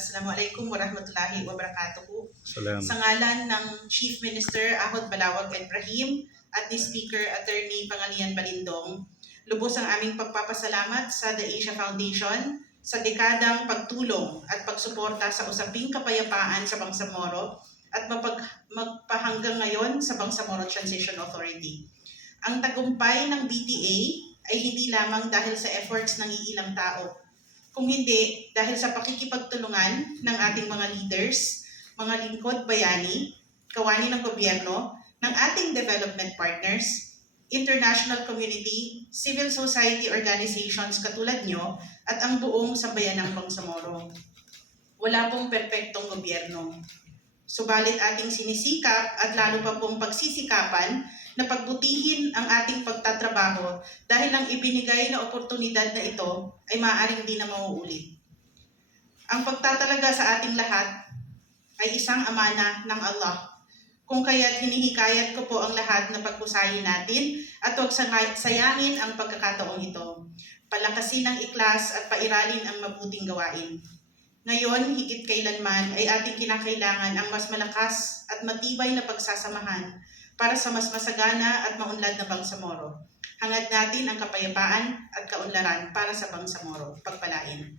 Assalamualaikum warahmatullahi wabarakatuh. Salamat. Sa ngalan ng Chief Minister Ahod Balawag Ibrahim at ni Speaker Attorney Pangalian Balindong, lubos ang aming pagpapasalamat sa The Asia Foundation sa dekadang pagtulong at pagsuporta sa usaping kapayapaan sa Bangsamoro at magpahanggang ngayon sa Bangsamoro Transition Authority. Ang tagumpay ng BTA ay hindi lamang dahil sa efforts ng iilang tao, kung hindi dahil sa pakikipagtulungan ng ating mga leaders, mga lingkod bayani, kawani ng gobyerno, ng ating development partners, international community, civil society organizations katulad nyo, at ang buong sambayanang Bangsamoro. Wala pong perpektong gobyerno. Subalit ating sinisikap at lalo pa pong pagsisikapan na pagbutihin ang ating pagtatrabaho dahil ang ibinigay na oportunidad na ito ay maaaring di na mauulit. Ang pagtatalaga sa ating lahat ay isang amana ng Allah. Kung kaya't hinihikayat ko po ang lahat na pagpusayin natin at huwag sayangin ang pagkakataong ito. Palakasin ang ikhlas at pairalin ang mabuting gawain. Ngayon, higit kailanman ay ating kinakailangan ang mas malakas at matibay na pagsasamahan para sa mas masagana at maunlad na Bangsamoro. Hangad natin ang kapayapaan at kaunlaran para sa Bangsamoro. Pagpalain.